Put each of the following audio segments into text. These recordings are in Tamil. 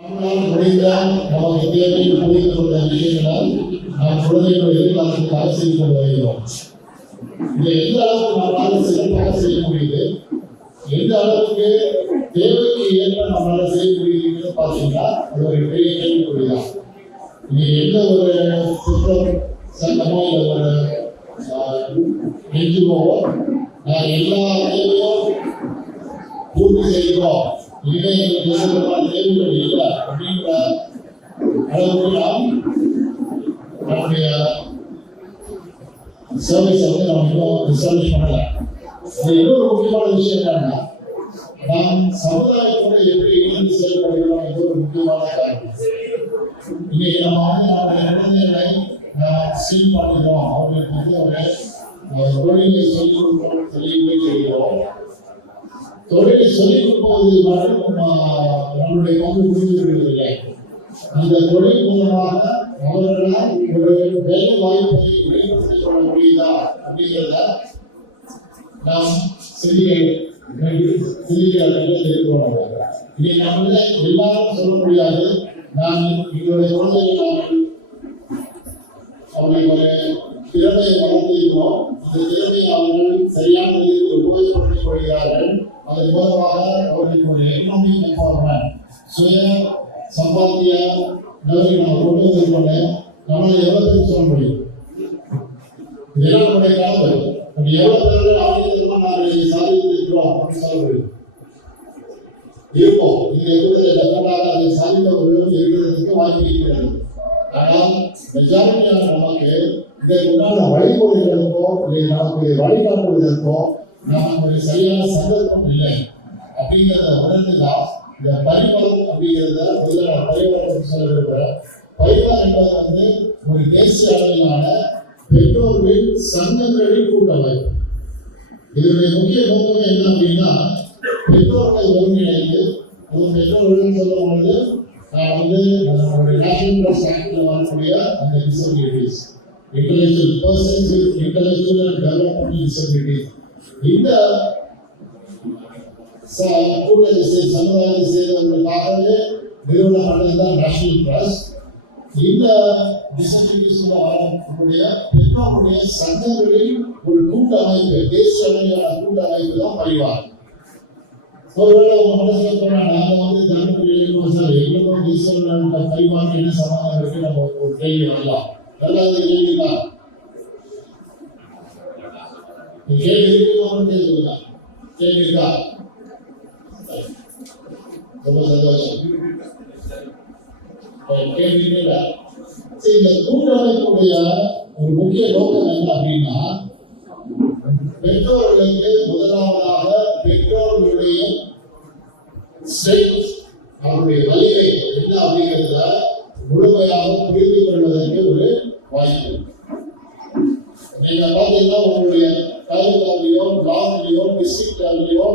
நம்மளால் முடிந்த நமக்கு தேவையை புரிந்து கொண்ட விஷயங்களால் நாம் குழந்தைகள் எதிர்காலத்துக்கு அரசியல் கொண்டு வருகிறோம். இதை எந்த அளவுக்கு நம்மளால் சிறப்பாக செய்ய முடியுது, எந்த அளவுக்கு தேவைக்கு ஏற்ப நம்மளால் செய்ய முடியுதுன்னு பார்த்தீங்கன்னா அது ஒரு பெரிய கேள்விக்குறிதான். இங்கே எந்த ஒரு குற்றம் சங்கமோ இல்லை ஒரு என்ஜிஓவோ நான் எல்லா தேவையும் பூர்த்தி செய்கிறோம், இனிமே எங்களுக்கு எதிர்பார்த்த தேவைகள் இல்லை அப்படின்ற அளவுக்கு நாம் நம்முடைய சர்வீஸை வந்து நம்ம இன்னும் எஸ்டாப்ளிஷ் பண்ணலை. இது இன்னொரு முக்கியமான விஷயம் என்னன்னா, நாம் சமுதாயத்தோட எப்படி இணைந்து செயல்படுகிறோம் என்ற ஒரு முக்கியமான காரணம். இன்னைக்கு நம்ம வந்து நம்முடைய குழந்தைகளை சீல் பண்ணுகிறோம், அவங்களுக்கு வந்து ஒரு தொழிலை சொல்லிக் கொடுக்கணும் சொல்லி செய்கிறோம். தொழிலை சொல்லிக் கொடுப்பது மட்டும் நம்மளுடைய பங்கு புரிந்துவிடுவதில்லை. அந்த தொழில் மூலமாக அவர்களால் ஒரு வேலை வாய்ப்பை வெளிப்படுத்திக் கொள்ள முடியுதா அப்படிங்கிறத நாம் சிந்திக்கிறோம். இதை நம்மள எல்லாரும் சொல்ல முடியாது. நான் எங்களுடைய குழந்தைகள் அவர்களுக்கு ஒரு திறமையை வளர்த்திருக்கிறோம். இந்த திறமையை அவர்கள் சரியான விதத்தில் உபயோகப்படுத்திக் கொள்கிறார்கள். அதன் மூலமாக அவர்களுக்கு ஒரு எக்கனாமிக் எம்பவர்மெண்ட், சுய சம்பாத்திய நிலையை நாம் கொண்டு வந்திருக்கோம். நம்மளால் எவ்வளவு பேர் சொல்ல முடியும்? இதெல்லாம் நம்முடைய கனவு. நம்ம எவ்வளவு பேர்கள் ஆரோக்கியமாக நாங்கள் சாதித்திருக்கிறோம் அப்படின்னு சொல்ல முடியும். இருப்போம் இந்த டெஃபினட்டாக அதை சாதித்தவர்களும் இருக்கிறதுக்கு வாய்ப்பு இருக்கிறது. ஆனால் மெஜாரிட்டியான நமக்கு இதற்குண்டான வழிமுறைகளுக்கோ இல்லை நமக்கு வழிகாட்டுவதற்கோ நமக்கு சரியான சந்தர்ப்பம் இல்லை அப்படிங்கிறத உணர்ந்துதான் இந்த பரிமாறம் அப்படிங்கிறத பரிமாறம் சொல்ல விரும்புகிறேன். பரிமாறம் என்பது வந்து ஒரு தேசிய அளவிலான பெற்றோர்களின் சங்கங்களின் கூட்டமைப்பு. இதனுடைய முக்கிய நோக்கம் என்ன அப்படின்னா, பெற்றோர்கள் ஒருங்கிணைந்து, அது பெற்றோர்கள் சொல்லும்போது நான் வந்து நம்மளுடைய நேஷனல் ட்ரஸ்ட் ஆக்டில் வரக்கூடிய அந்த disabilities, intellectual persons with intellectual and developmental disabilities, இந்த கூட்டத்தை சமுதாயத்தை சேர்ந்தவர்களுக்காகவே நிறுவனமானது தான் நேஷனல் ட்ரஸ்ட். இந்த டிசபிலிட்டிஸ் நம்முடைய பெற்றோருடைய சங்கங்களில் ஒரு கூட்டமைப்பு, தேசிய அளவிலான கூட்டமைப்பு தான் பரிவார். ஒருவேளை உங்க மனசுல சொன்னா நாங்க வந்து தர்மபுரியில் எங்களுக்கும் தேசிய பரிவாரம் என்ன சமாதானம் இருக்கு, நம்ம ஒரு கேள்வி வரலாம். நல்லது கேள்விதான், கேள்வி இருக்குதான், கேள்வி இருக்கா? ரொம்ப சந்தோஷம். கேள்வி இல்லை. இந்த கூட்டமைப்புடைய ஒரு முக்கிய நோக்கம் என்ன அப்படின்னா, பெற்றோர்களுக்கு முதலாவதாக பெற்றோர்களுடைய அவருடைய வலிமை என்ன அப்படிங்கிறதுல முழுமையாக புரிந்து கொள்வதற்கு ஒரு வாய்ப்பு. நீங்க பார்த்தீங்கன்னா உங்களுடைய தாலுகாவிலையோ பிளாக்லையோ டிஸ்ட்ரிக்ட் லெவலையோ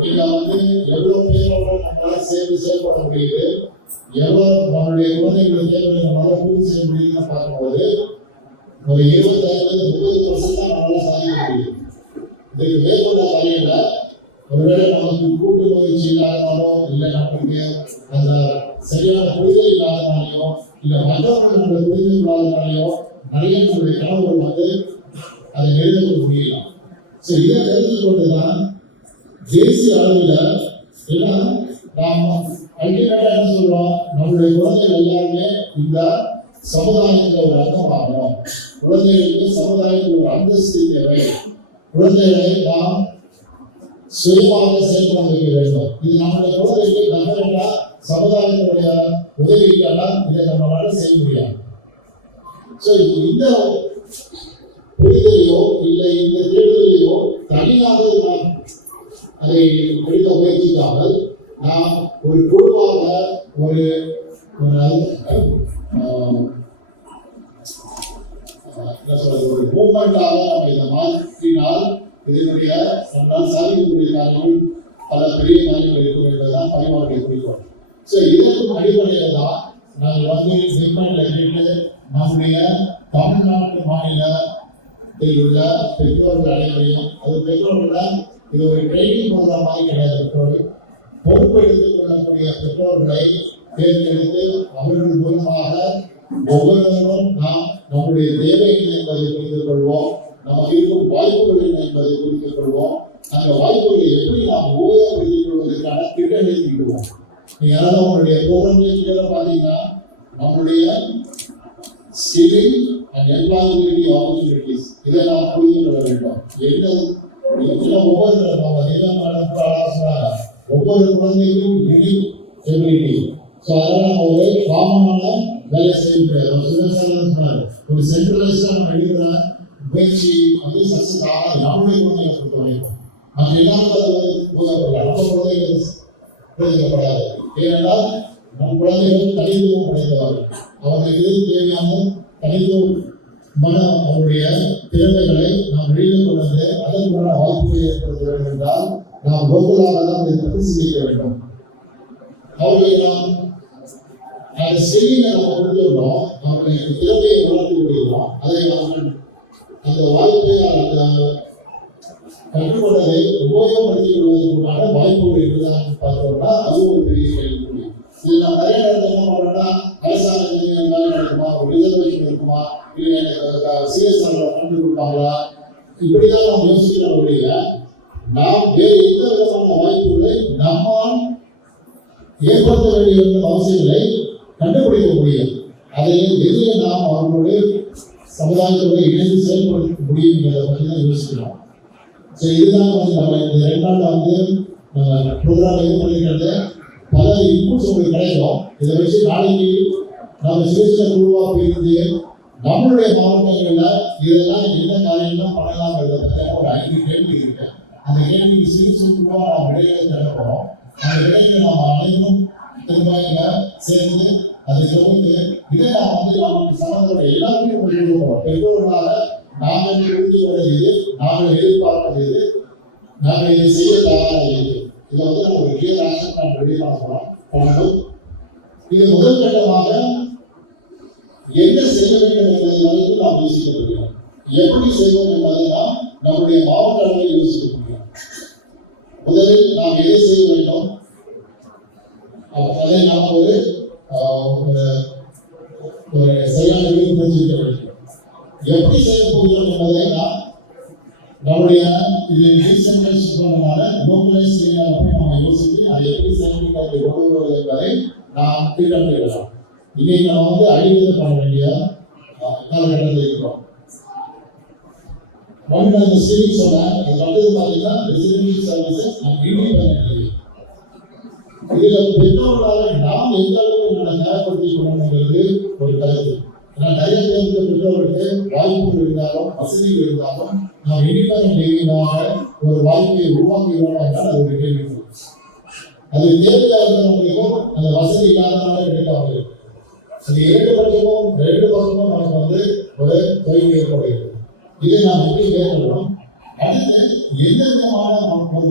நீங்க வந்து எவ்வளவு பேரோட நம்மளால செயல்பட முடியுது, எவ்வளவு நம்மளுடைய குழந்தைகளுடைய தேவையை நம்மளால பூர்த்தி செய்ய முடியுதுன்னு பார்க்கும்போது ஒரு 25-30% தான் நம்மளால சாதிக்க முடியும். இதுக்கு மேற்கொண்ட காரியங்கள ஒருவேளை நமக்கு கூட்டு முயற்சி இல்லாதனாலோ, இல்லை நம்மளுக்கு அந்த சரியான புரிதல் இல்லாதனாலையோ, இல்லை மற்றவர்கள் நம்மளை புரிந்து கொள்ளாதனாலையோ நிறைய நம்மளுடைய கனவுகள் வந்து அதை எழுத முடியலாம். ஸோ இதை தெரிந்து கொண்டுதான் தேசிய அளவில் ஏன்னா நாம் அல்டிமேட்டாக என்ன சொல்றோம், நம்மளுடைய குழந்தைகள் எல்லாருமே இந்த சமுதாயத்தில் ஒரு அங்கம் ஆகணும், குழந்தைகளுக்கு சமுதாயத்தில் ஒரு அந்தஸ்து தேவை, குழந்தைகளை நாம் சுயமாக செயல்பட வைக்க வேண்டும். இது நம்முடைய குழந்தைகளுக்கு டெஃபினட்டா சமுதாயத்துடைய உதவிக்கெல்லாம் இதை நம்மளால செய்ய முடியாது. ஸோ இந்த புரிதலையோ இல்லை இந்த தேடுதலையோ தனியாக நாம் அதை எடுக்க முயற்சிக்காமல் நாம் ஒரு குழுவாக ஒரு ஒரு மூவ்மெண்டாக நம்ம இதை மாற்றினால் இதனுடைய நம்மளால் சாதிக்கக்கூடிய காரியங்கள் பல பெரிய காரியங்கள் இருக்கும் என்பதுதான் பரிமாறுடைய குறிக்கோள். ஸோ இதற்கும் அடிப்படையில் தான் நாங்கள் வந்து டிஃபரெண்ட் நம்முடைய தமிழ்நாட்டு மாநிலத்தில் உள்ள பெற்றோர்கள் அனைவரையும், அது பெற்றோர்கள இது ஒரு ட்ரைனிங் ப்ரோக்ராம் மாதிரி கிடையாது, பெற்றோர்கள் பொறுப்பு எடுத்துக் கொள்ளக்கூடிய பெற்றோர்களை தேர்ந்தெடுத்து அவர்கள் மூலமாக ஒவ்வொருவரும் நாம் நம்முடைய தேவை என்ன என்பதை புரிந்து கொள்வோம், நமக்கு இருக்கும் வாய்ப்புகள் என்ன என்பதை புரிந்து கொள்வோம், அந்த வாய்ப்புகளை எப்படி நாம் உபயோகப்படுத்திக் கொள்வதற்கான திட்டங்களை தீட்டுவோம். நீங்க யாராவது உங்களுடைய ப்ரோக்ராம்ல பார்த்தீங்கன்னா நம்முடைய ஸ்கில்லிங் அண்ட் எம்ப்ளாயபிலிட்டி ஆப்பர்ச்சுனிட்டிஸ் இதை நாம் புரிந்து கொள்ள வேண்டும். ஒவ்வொரு குழந்தைக்கும் யூனிக் எபிலிட்டி. ஸோ அதனால நம்ம ஒரு காமனான வேலை செய்ய முடியாது. ஒரு சென்ட்ரலைஸ்டாக நம்ம எடுக்கிற முயற்சி வந்து சக்ஸஸ் ஆகாது. நம்முடைய குழந்தைகளை பொறுத்த வரைக்கும் நம்ம எல்லாரும் நம்ம குழந்தைகள் பிரயோஜனப்படாது. ஏனென்றால் நம் குழந்தைகள் தனித்துவம் படைத்தவார்கள். அவர்களுக்கு தேவையான தனித்துவமான அவருடைய திறமைகளை நாம் வெளியில் கொண்டு வந்து அதற்கான வாய்ப்புகளை ஏற்படுத்த வேண்டும் என்றால் நாம் லோக்கலாக தான் இதை பற்றி சிந்திக்க வேண்டும். அவர்களை நாம் அந்த செய்தியை நம்ம கொடுத்துள்ளோம், அவர்களுடைய திறமையை வளர்த்து விடுகிறோம். அதை அவர்கள் அந்த வாய்ப்பை கற்றுக்கொண்டதை உபயோகப்படுத்திக் கொள்வதற்கான வாய்ப்புகள் இருக்குதான்னு பார்த்தோம்னா அது ஒரு பெரிய கேள்வி. இதில் நாம் நிறைய நேரத்தில் என்ன பண்ணுறோம்னா அரசாங்கம் வேலை நடக்குமா, ஒரு ரிசர்வேஷன் இருக்குமா, இல்லை எனக்கு சிஎஸ்ஆர் ஃபண்டு கொடுப்பாங்களா, இப்படிதான் நாம் யோசிக்கிறவங்களுடைய நாம் வேறு எந்த விதமான வாய்ப்புகளை நம்மால் ஏற்படுத்த வேண்டிய அவசியங்களை கண்டுபிடிக்க முடியும். அதை எதில் நாம் அவர்களுடைய சமுதாயத்தோடு இணைந்து செயல்படுத்த முடியும் என்பதை பற்றி தான் யோசிக்கிறோம். சரி, இதுதான் வந்து நம்ம இந்த 2 நாள் வந்து ப்ரோக்ராம் எது பண்ணிக்கிறது பல இன்புட்ஸ் உங்களுக்கு கிடைக்கும். இதை வச்சு நாளைக்கு நம்ம சிறுசில குழுவாக இருந்து நம்மளுடைய மாவட்டங்களில் இதெல்லாம் என்ன காரியம்லாம் பண்ணலாங்கிறத பற்றின ஒரு 5 கேள்வி இருக்கு. அந்த கேள்விக்கு சிறுசில குழுவாக நாம் விடைகளை திறக்கிறோம். அந்த விடைகளை நாம் அனைவரும் திரும்ப சேர்ந்து அதை தொடர்ந்து இதை நாம் வந்து நமக்கு சமந்தோட எல்லாருமே சொல்லிடுவோம். பெற்றோர்களாக நாங்கள் புரிந்து கொள்வது, நாங்கள் எதிர்பார்ப்பது, நாங்கள் இதை செய்ய தயாராக இது. இதை வந்து நம்ம ஒரு கிளியர் ஆக்ஷன் நாம் ரெடி பண்ணணும். இது முதல் கட்டமாக என்ன செய்ய வேண்டும் என்பதை வரைக்கும் நாம் யோசிக்க முடியும். எப்படி செய்வோம் என்பதை நாம் நம்முடைய மாவட்ட அளவில் யோசிக்க முடியும். முதலில் நாம் எதை செய்ய வேண்டும், அதை நாம் ஒரு சரியான புரிஞ்சுக்க வேண்டும். எப்படி செய்ய போகிறோம் என்பதை நாம் நம்முடைய இது டீசென்ட்ரலைஸ் பண்ணனால லோக்கலைஸ் செய்யலாம். நம்ம யோசித்து அதை எப்படி செயல்படுத்தி கொண்டு வருவது என்பதை நாம் திட்டமிடலாம். இன்னைக்கு நம்ம வந்து அடிப்படை பண்ண வேண்டிய காலகட்டத்தில் இருக்கிறோம். அந்த சீரிங் சொன்னேன், இது அடுத்தது பார்த்தீங்கன்னா residential services and independent living. இதில் பெற்றோர்களால் நாம் எந்த அளவுக்கு நம்ம தயார்படுத்திக் கொள்ளணுங்கிறது ஒரு கருத்து. நிறைய பேருக்கு பெற்றோர்களுக்கு வாய்ப்புகள் இருந்தாலும் வசதிகள் இருந்தாலும் நாம் இண்டிபெண்டன்ட் லிவிங்காக ஒரு வாய்ப்பை உருவாக்குகிறோம் என்றால் அது ஒரு கேள்வி. அது தேவையாக நம்மளுக்கும் அந்த வசதி இல்லாதனால கிடைக்காது. அது 2 பக்கமும் நமக்கு வந்து ஒரு தொய்வு ஏற்படுகிறது. இதை நாம் எப்படி மேற்கொள்ளணும்? அடுத்து எந்த விதமான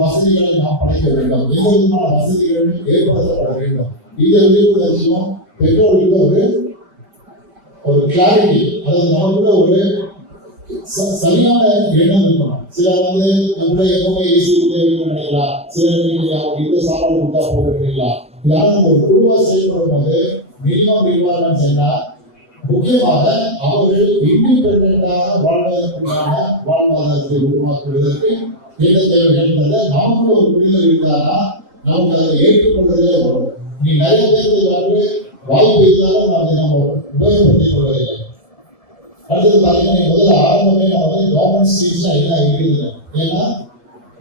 வசதிகளை நாம் படைக்க வேண்டும், எந்த விதமான வசதிகள் ஏற்படுத்தப்பட வேண்டும், இதை விழிப்புணர்ச்சியும் பெற்றோர்களுக்கு ஒரு கிளாரிட்டி, அதாவது நமக்குள்ள ஒரு சரியான எண்ணம் இருக்கணும். சிலர் வந்து நம்மளுடைய எப்பவுமே ஏசி நினைக்கலாம், சிலர் அவங்க இந்த சாப்பாடு கொடுத்தா போகிறீங்களா, இதனால நம்ம ஒரு குழுவாக செயல்படும் போது மினிமம் ரிக்வயர்மெண்ட்ஸ் என்ன, முக்கியமாக அவர்கள் இண்டிபெண்டாக வாழ்வதற்கான வாழ்வாதாரத்தை உருவாக்குவதற்கு என்ன தேவை என்பதை நமக்கு ஒரு புரிதல் இருந்தானா நமக்கு அதை ஏற்றுக்கொள்வதே வரும். நீ நிறைய பேருக்கு வந்து வாய்ப்பு இருந்தாலும் அதை நம்ம உபயோகப்படுத்திக் கொள்வதில்லை. அடுத்தது பார்த்தீங்கன்னா முதல்ல ஆரம்பமே நம்ம வந்து கவர்மெண்ட் ஸ்கீம்ஸ்லாம் என்ன இருக்குது. ஏன்னா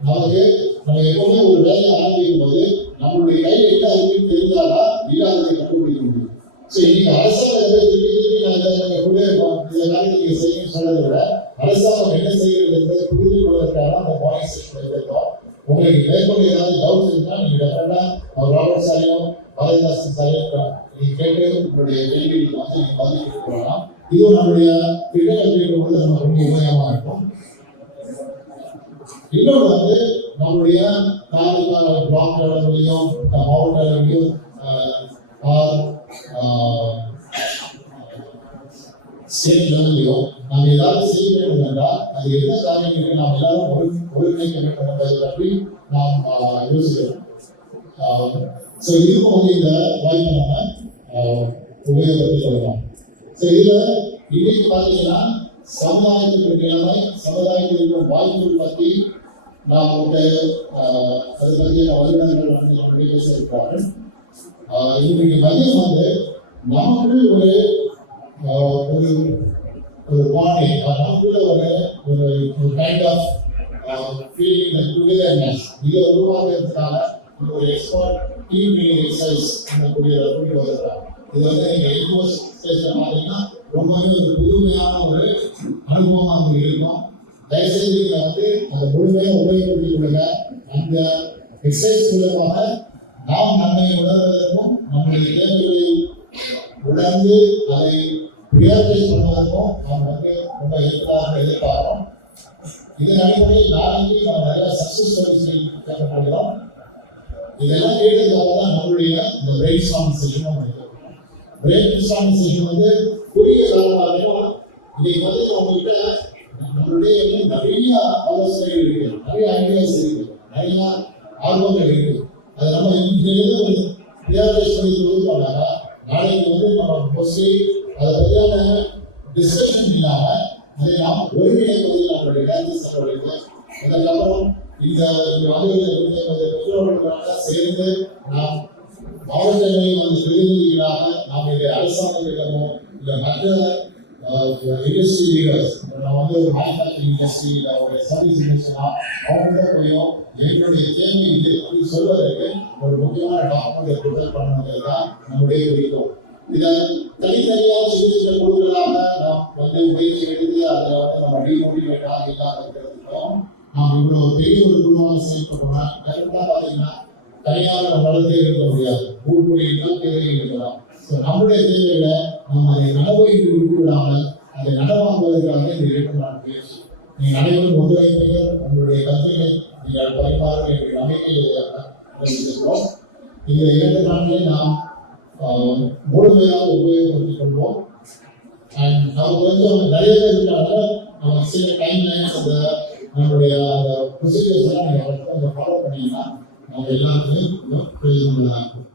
நமக்கு நம்ம எப்பவுமே ஒரு வேலையை ஆரம்பிக்கும் போது நம்மளுடைய கையில் என்ன இருக்குன்னு தெரிஞ்சாதான் இல்லாததை கண்டுபிடிக்க முடியும். ஸோ இன்னைக்கு அரசாங்கம் நீங்க செய்யணும்னு சொன்னதை விட அரசாங்கம் என்ன செய்கிறது என்பதை புரிந்து கொள்வதற்காக அந்த பாயிண்ட் செக்ஷன் எடுத்தோம். உங்களுக்கு மேற்கொண்டு ஏதாவது டவுட்ஸ் இருந்தால் நீங்க டெஃபரெண்டா ராபர்ட் சாரையும் பாரதிதாசன் சாரையும் நீங்க கேட்டு உங்களுடைய கேள்விக்கு வந்து நீங்க பதில் கேட்டுக்கொள்ளலாம். இதுவும் நம்முடைய திட்டங்கள் கேட்கும்போது நம்ம ரொம்ப உபயோகமா இருக்கும். இன்னொன்று வந்து நம்மளுடைய தாலுகா பிளாக் லெவலையும் மாவட்ட லெவலையும் ஸ்டேட் லெவலையும் நாம் ஏதாவது செய்ய வேண்டும் என்றால் அது எந்த காரியங்களுக்கு நாம் எல்லாரும் ஒருங்கிணைக்க வேண்டும் என்பதை பற்றி நாம் யோசிக்கிறோம். ஸோ இதுக்கும் வந்து இந்த வாய்ப்பை நம்ம உபயோகப்படுத்திக் கொள்ளலாம். ஸோ இதில் இன்னைக்கு பார்த்தீங்கன்னா சமுதாயத்துக்கு நிலைமை, சமுதாயத்தில் இருக்கிற வாய்ப்புகள் பற்றி நாம் வந்து அதை பற்றிய வல்லுநர்கள் வந்து பேசியிருக்கிறார்கள். இன்றைக்கு மதியம் வந்து நமக்கு ஒரு ஒரு பாடி, நமக்குள்ள ஒரு கைண்ட் ஆஃப் ஃபீலிங் டுகெதர்னஸ் இதை உருவாக்குறதுக்காக ஒரு எக்ஸ்பர்ட் டீம் எக்ஸசைஸ் பண்ணக்கூடிய கொண்டு வருகிறாங்க. இது வந்து நீங்கள் எங்கோ ஸ்டேஜில் பார்த்தீங்கன்னா ரொம்பவே ஒரு புதுமையான ஒரு அனுபவமாக நமக்கு இருக்கும். தயவுசெய்து நீங்கள் வந்து அதை முழுமையாக உபயோகப்படுத்திக் கொள்ளுங்க. அந்த எக்ஸசைஸ் மூலமாக நாம் நன்மையை உணர்வதற்கும் நம்முடைய தேவைகளை உணர்ந்து அதை ரியலைஸ் பண்ணுவதற்கும் நாம் வந்து ரொம்ப எதிர்பார்க்கிறோம். இதன் அடிப்படையில் நாளைக்கு நம்ம நிறைய சக்சஸ் ஸ்டோரிஸ் கேட்கப்படுகிறோம். இதெல்லாம் கேட்டதுக்காக தான் நம்மளுடைய இந்த பிரெயின் ஸ்டார்மிங் செஷனும் நடக்கும். பிரெயின் ஸ்டார்மிங் செஷன் வந்து குறுகிய காலமாக இன்னைக்கு வந்து நம்மகிட்ட நம்மளுடைய நிறைய ஆலோசனைகள் இருக்கு, நிறைய ஐடியாஸ் இருக்கு, நிறைய ஆர்வங்கள் இருக்கு. அதை நம்ம இன்னைக்கு ஒரு ரியலைஸ் பண்ணி கொடுத்தோம்னாக்கா நாளைக்கு வந்து நம்ம மோஸ்ட்லி அதை பற்றியான டிஸ்கஷன் இல்லாமல் அதை நாம் ஒருங்கிணைப்பதில் நம்மளுடைய நேரத்தை செலவழித்து அதற்கப்புறம் இந்த பெற்றோர்களாக சேர்ந்து நாம் மாவட்டங்களில் வந்து பிரதிநிதிகளாக நாம் இதை அரசாங்கத்திடமோ இல்லை மற்ற இண்டஸ்ட்ரி லீடர்ஸ், நம்ம வந்து ஒரு மேனுஃபேக்சரிங் இண்டஸ்ட்ரி இல்லை ஒரு சர்வீஸ் இண்டஸ்ட்ரினா அவங்கள்ட்ட போயும் எங்களுடைய தேவை இது அப்படி சொல்வதற்கு ஒரு முக்கியமான டாக்குமெண்ட் ப்ரிப்பேர் பண்ணுங்கிறது தான் நம்முடைய குறிக்கோள். இதை தனித்தனியாக சிகிச்சை குழுக்களாக நாம் வந்து முயற்சி எடுத்து அதில் வந்து நம்ம டிமோட்டிவேட்டாக இல்லாமல் இருக்கிறதுக்கும் நாம் இவ்வளோ பெரிய ஒரு குழுவாக செயல்பட்டோம்னா கரெக்டாக பார்த்தீங்கன்னா தனியாக நம்மளால தேர்ந்தெடுக்க முடியாது. ஊர்வலிகள் தேவைகள் இருக்கலாம். ஸோ நம்முடைய தேவைகளை நம்ம அதை நனவைக்கு விட்டுவிடாமல் அதை நடவாக்குவதற்காக இந்த 2 நாள் முயற்சி. நீங்கள் அனைவரும் ஒத்துழைப்பீர்கள். உங்களுடைய கருத்துக்களை நீங்கள் பரிமாறும் என்ற நம்பிக்கையில் இந்த 2 நாட்களை நாம் முழுமையாக உபயோகப்படுத்திக் கொள்வோம். அண்ட் நமக்கு வந்து நிறைய பேர் இருக்காங்க. நம்ம சில டைம் லைன்ஸ் அந்த நம்மளுடைய அந்த ப்ரொசீஜர்ஸ் எல்லாம் நீங்கள் ஃபாலோ பண்ணீங்கன்னா நம்ம எல்லாருக்குமே பிரயோஜனமாக இருக்கும்.